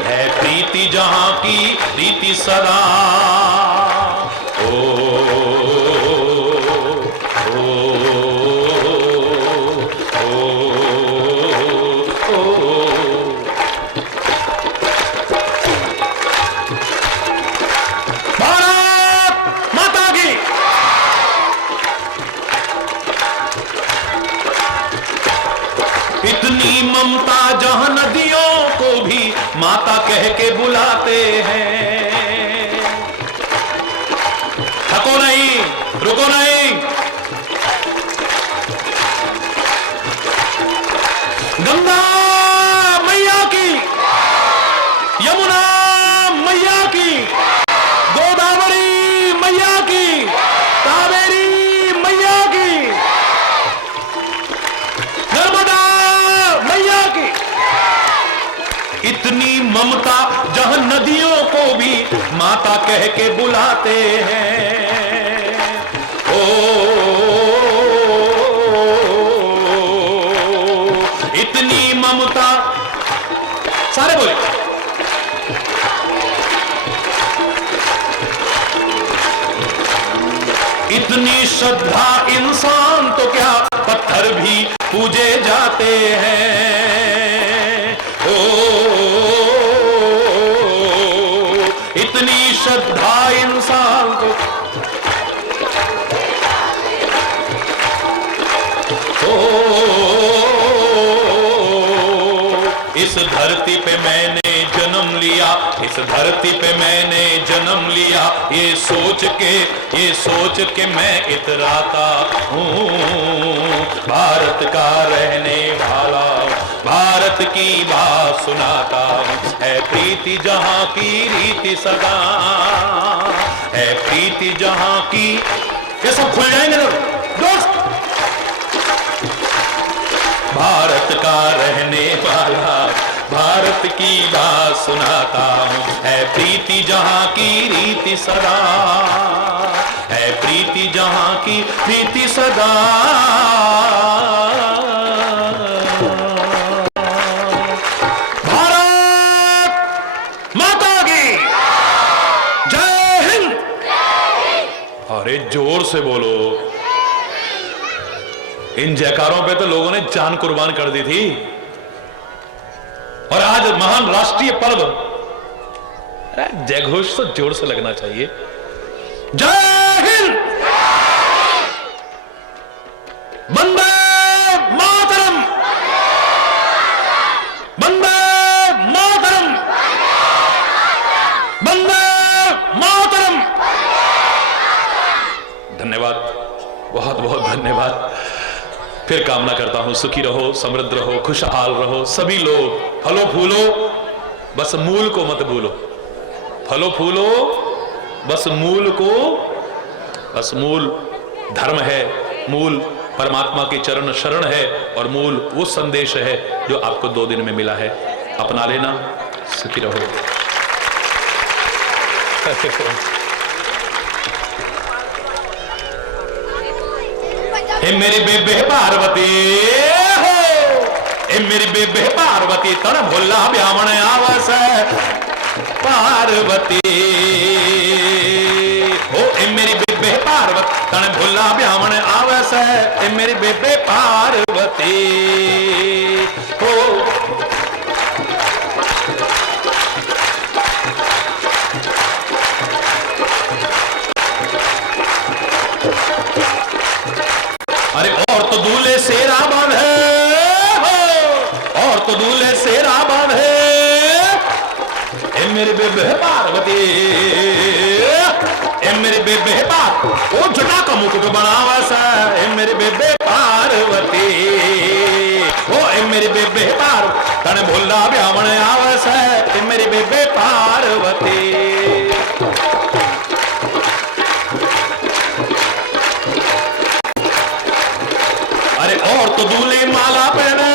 है प्रीति जहां की रीति सदा। इतनी ममता जहां नदियों को भी माता कह के बुलाते हैं। थको नहीं, रुको नहीं। गंगा मैया की, यमुना मैया की, गोदावरी मैया की, कावेरी मैया की, नर्मदा मैया की। इतनी ममता जहां नदियों को भी माता कह के बुलाते हैं। ओ इतनी ममता, सारे बोले। इतनी श्रद्धा इंसान तो क्या पत्थर भी पूजे जाते हैं। ओ इतनी श्रद्धा इंसान को, इस धरती पे मैंने जन्म लिया, इस धरती पे मैंने जन्म लिया, ये सोच के मैं इतराता हूँ। भारत का रहने वाला, भारत की बात सुनाता हूँ। है प्रीति जहाँ की रीति सदा, है प्रीति जहाँ की। ये सब खुल जाएंगे ना दोस्त। भारत का रहने वाला, भारत की बात सुनाता हूँ। है प्रीति जहाँ की रीति सदा, है प्रीति जहाँ की प्रीति सदा। भारत माता की जय हिंद। अरे जोर से बोलो। इन जयकारों पे तो लोगों ने जान कुर्बान कर दी थी। और आज महान राष्ट्रीय पर्व, जयघोष तो जोर से लगना चाहिए। जय हिंद, वंदे मातरम, वंदे मातरम, वंदे मातरम। धन्यवाद, बहुत बहुत धन्यवाद। फिर कामना करता हूं सुखी रहो, समृद्ध रहो, खुशहाल रहो सभी लोग। फलो फूलो, बस मूल को मत भूलो। फलो फूलो, बस मूल को, बस मूल धर्म है, मूल परमात्मा के चरण शरण है, और मूल वो संदेश है जो आपको 2 दिन में मिला है। अपना लेना, सुखी रहो। ए मेरी बेबे पार्वती हो, ए मेरी बेबे पार्वती तन भोला ब्यामण आवस पार्वती हो, ए मेरी बेबे पार्वती तन भोला ब्यामण आवस ए मेरी बेबे पार्वती हो। अरे और तो दूल्हे सेरा बांधे हो, और तो दूल्हे सेरा बांधे ए मेरी बेबे पार्वती, ए मेरी बेबे पार ओ जटा का मुकुट बनावा सा ए मेरी बेबे पार्वती ओ ए मेरी बेबे पार तने भोला ब्यामण आवस ए मेरी बेबे पार्वती। अरे और तो दूल्हे माला पहने,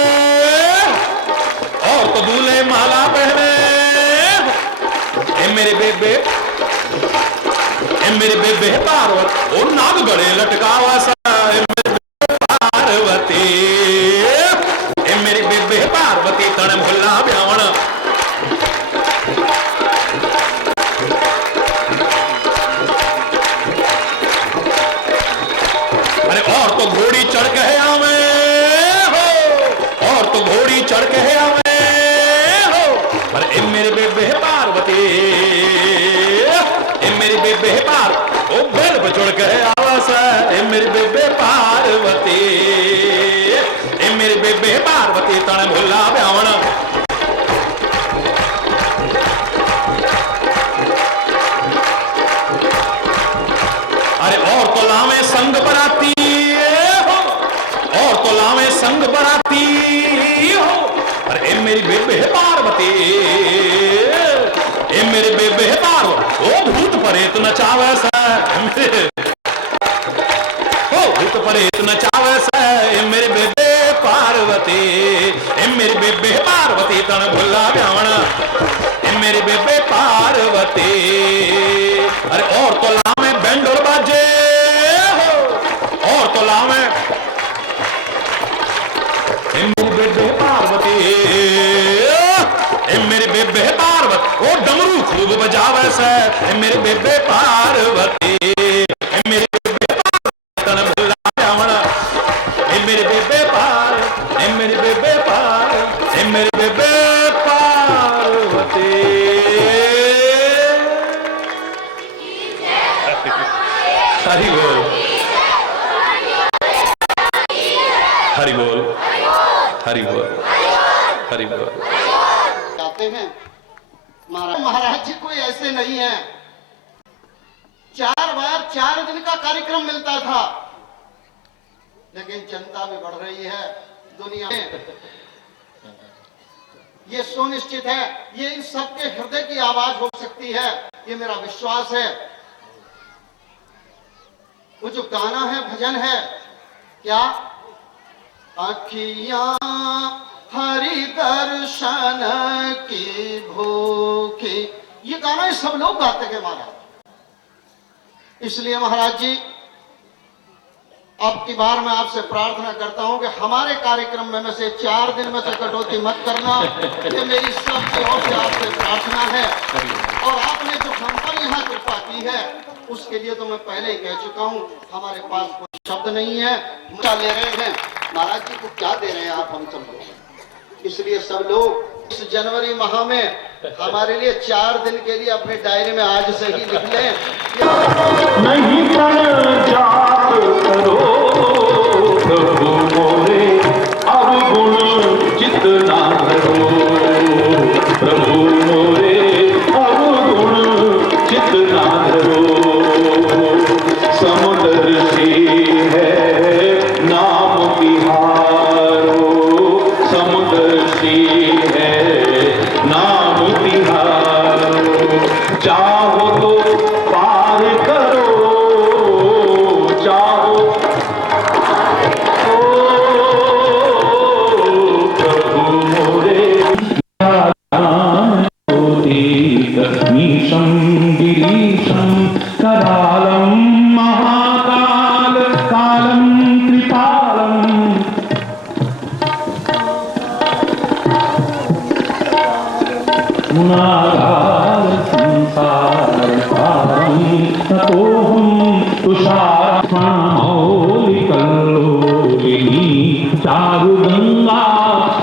और तो दूल्हे माला पहने ए मेरे बेबे, ए मेरे बेबे पार्वती ओ नाग गले लटकावा सा ए मेरे बेबे पार्वती, ए मेरी बेबे पार्वती तने भोला ब्यामण। अरे और तो घोड़ी चढ़ के आवे हो, और तो घोड़ी चढ़ के आवे हो, अरे ए मेरे बेबे पार्वती, ए मेरी बेबे पार ओ बैल पे चढ़ के आवस ए मेरी बेबे पार्वती, ए मेरी बेबे पार्वती तने भोला ब्यामण। अरे और तो लावे संग बराती हो, और तो लावे संग बराती हो, अरे ए मेरी बेबे पार्वती, ए मेरे बेबे पार्वती ओ भूत परेत नचावे सा ओ भूत परेत नचावे सा ए मेरे बेबे पार्वती, ए मेरी बेबे पार्वती तन भोला ब्यामण ए मेरी बेबे पार्वती। अरे और तो लावे बैंडोल बाजे हो, और तो लावे ए मेरी बेबे पार्वती, ए मेरी बेबे पार्वती ओ डमरू खूब बजावे से ए मेरी बेबे पार्वती, ए मेरी बेबे पार्वती तन भोला ब्यामण ए मेरी बेबे पार, ए मेरी बेबे पार, ए मेरी बेबे पार्वती। हरि बोल, हरि बोल, हरि बोल, हरि बोल। जाते हैं महाराज जी कोई ऐसे नहीं है, 4 बार 4 दिन का कार्यक्रम मिलता था, लेकिन जनता भी बढ़ रही है दुनिया में, ये सुनिश्चित है, ये इन सबके हृदय की आवाज हो सकती है, ये मेरा विश्वास है। वो जो गाना है, भजन है, क्या अखियां हरि दर्शन की भूखी, ये गाना सब लोग गाते हैं महाराज। इसलिए महाराज जी अब की बार मैं आपसे प्रार्थना करता हूं कि हमारे कार्यक्रम में से 4 दिन में से कटौती मत करना, ये मेरी सबकी ओर से आपसे प्रार्थना है। और आपने जो हम पर यहाँ कृपा की है उसके लिए तो मैं पहले ही कह चुका हूँ, हमारे पास कोई शब्द नहीं है। क्या ले रहे हैं महाराज जी को, क्या दे रहे हैं आप हम सब लोग, इसलिए सब लोग इस जनवरी माह में हमारे लिए 4 दिन के लिए अपने डायरी में आज से ही लिख लें। नहीं जाप करो प्रभु मोरे, अवगुण चित ना धरो प्रभु मोरे, अवगुण चित ना धरो। समुद्रसी है नाम तिहारो, समुद्रसी है नाम तिहारो। चाहो तो पार करो, चाहो प्रभु मोरे। मीशं गिरीशं करालं महाकाल कालं कृपा गुणागार संसार पारं ततोऽहं तुषारमौलिकल्लोलिनी चारुगंगा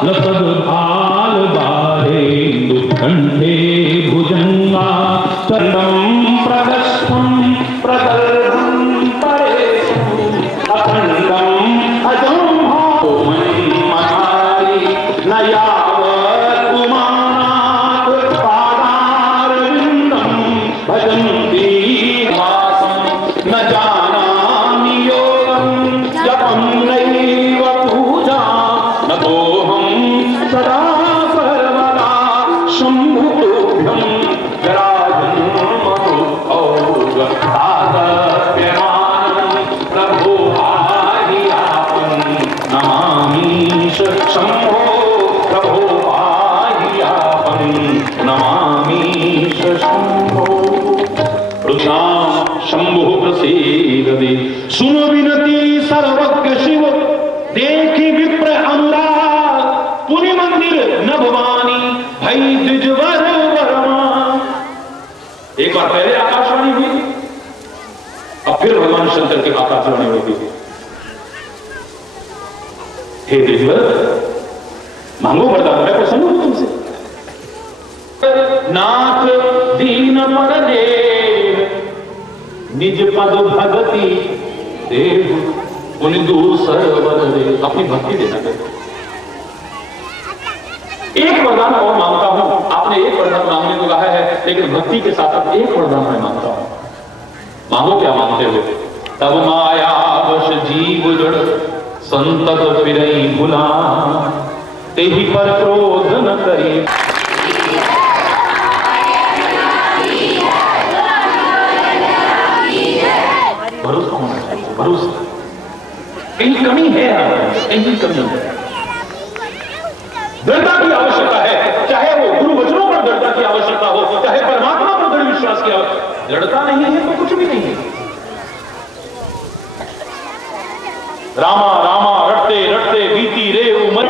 लसद्भाल बारेन्दु कंठे भुजंगा चरणं प्रदस्तं प्रदर्भं परेशं अखंडं अजं भावमन्महारी न यावत् पुमानात् पादारविन्दं भजन्ति वासं न जानामि योगं जपं नैव पूजा न तोऽहं सदा सर्वदा शम्भुभ्यं शंभो प्रभो पाहियापं नमामीश शंभो रुद्रां शंभो प्रसीदति सुनो विनती सर्वज्ञ शिव देखी विप्र अनुराग पुरी मंदिर न भवानी भई द्विजवर वर्मा। एक बार पहले आकाशवाणी हुई, अब फिर भगवान शंकर की आकाशवाणी होती है। हे द्विजवर, मांगो वरदान, मैं प्रसन्न हूं तुमसे। नाथ दीन पर देव निज पद भगति देव पुनि दूसर वर दे। अपनी भक्ति देना कहते। एक वरदान और मांगता हूं। आपने एक वरदान मांगने को कहा है, लेकिन भक्ति के साथ एक वरदान मैं मांगता हूं। मांगो क्या मांगते हो? तब माया वश जीव जड़ संतत फिरई भुला तेहि पर क्रोध न करी। भरोसा होना चाहिए, भरोसा। कहीं कमी है, कहीं कमी है। दृढ़ता की आवश्यकता है, चाहे वो गुरु वचनों पर दृढ़ता की आवश्यकता हो, चाहे परमात्मा पर दृढ़ विश्वास की आवश्यकता। दृढ़ता नहीं है तो कुछ भी नहीं है। रामा रामा रटते रटते बीती रे उमर।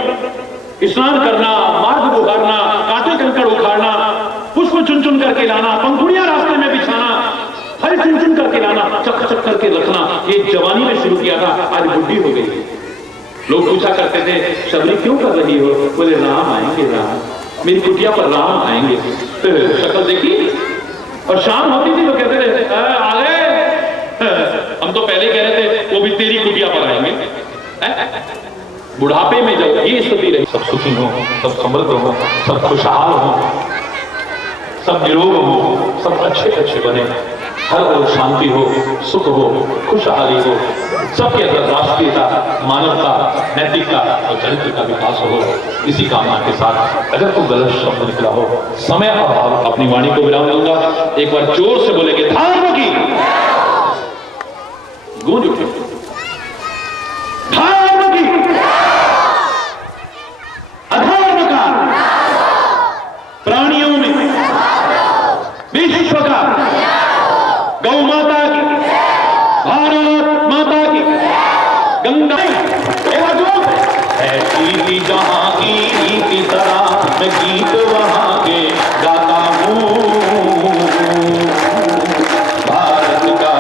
स्नान करना, मार्ग बुहारना, कांटे कंकड़ उखाड़ना, पुष्प चुन चुन करके लाना, पंखुड़ियां रास्ते में बिछाना, फल चुन चुन करके लाना, चक चक करके रखना, ये जवानी में शुरू किया था, आज बुढ़ी हो गई। लोग पूछा करते थे, शबरी क्यों कर रही हो? बोले राम आएंगे, राम मेरी कुटिया पर राम आएंगे। तो शक्ल देखी, और शाम होती थी तो कहते थे आ गए। हम तो पहले कह रहे थे वो भी तेरी कुटिया पर आएंगे। बुढ़ापे में जब ये स्थिति रही, सब सुखी हो, सब समृद्ध हो, सब खुशहाल हो, सब निरोग हो, सब अच्छे अच्छे बने, हर ओर शांति हो, सुख हो, खुशहाली हो, सबके अंदर राष्ट्रीयता, मानवता, नैतिकता और चरित्र का विकास हो। इसी कामना के साथ अगर कोई गलत शब्द निकला हो, समय अभाव अपनी वाणी को विराम दूंगा। एक बार जोर से बोलेंगे धर्म की गूंज उठे, धर्म की, अधर्म का, प्राणियों में, विश्व का, गौ माता की, भारत माता की, गंगा ऐसी जहां की तरह मैं गीत वहां के गाता हूँ। भारत का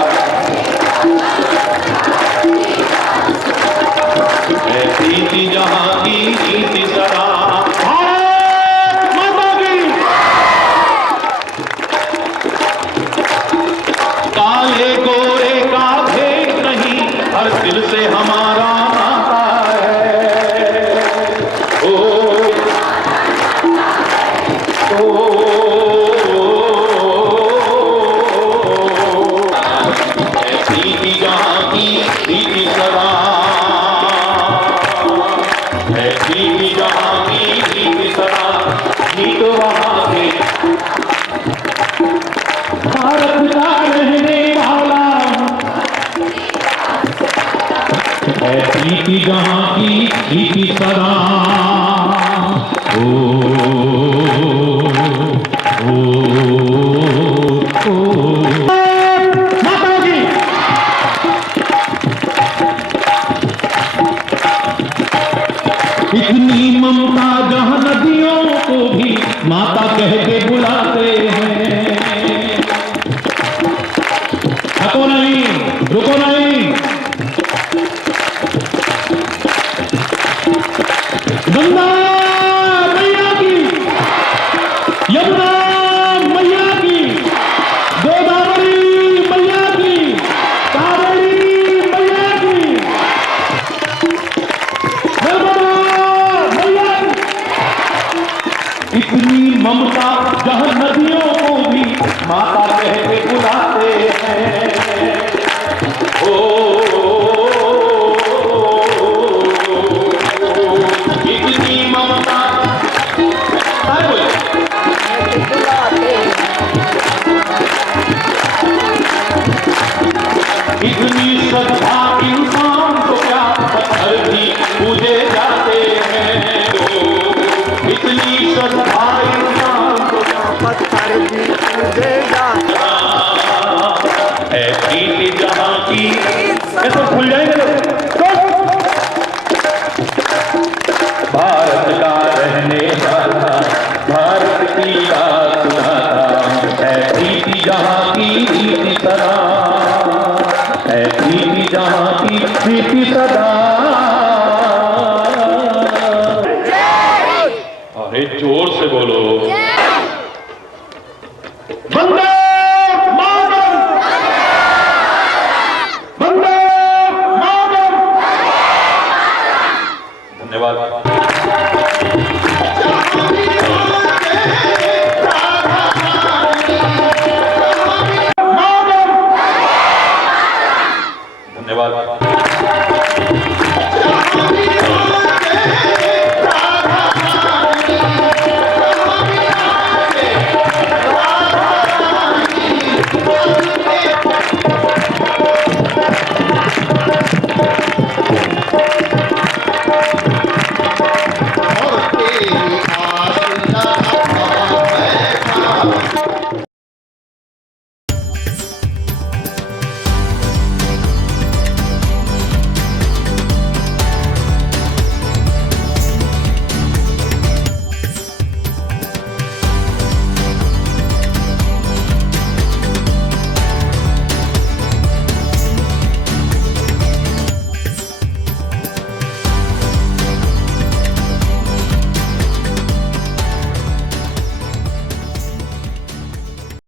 ऐसी जहां की तरह भारत माता की। काले गोरे का भेद नहीं, हर दिल से हमारा नाता है। ओ ऐसी जहां की सदा, ऐसी जहां की सदा, गीत वहां के भारत का रहने वाला। ऐसी जहां की सदा, ओ माता जी। इतनी ममता जहां नदियों को भी माता कह के इतनी ममता जहां नदियों को भी माता कह के बुलाते हैं। ओ इतनी ममता इतनी श्रद्धा इंसान को क्या पत्थर भी पूजे जाते हैं। इतनी श्रद्धा इंसान को क्या पत्थर भी पूजे जाते है प्रीति जहां की। ये तो भूल जाएंगे लोग। भारत का रहने वाला भारत की बात सुनाता है प्रीति जहां की रीति सदा है प्रीति जहां की प्रीति सदा। अरे जोर से बोलो। वंदे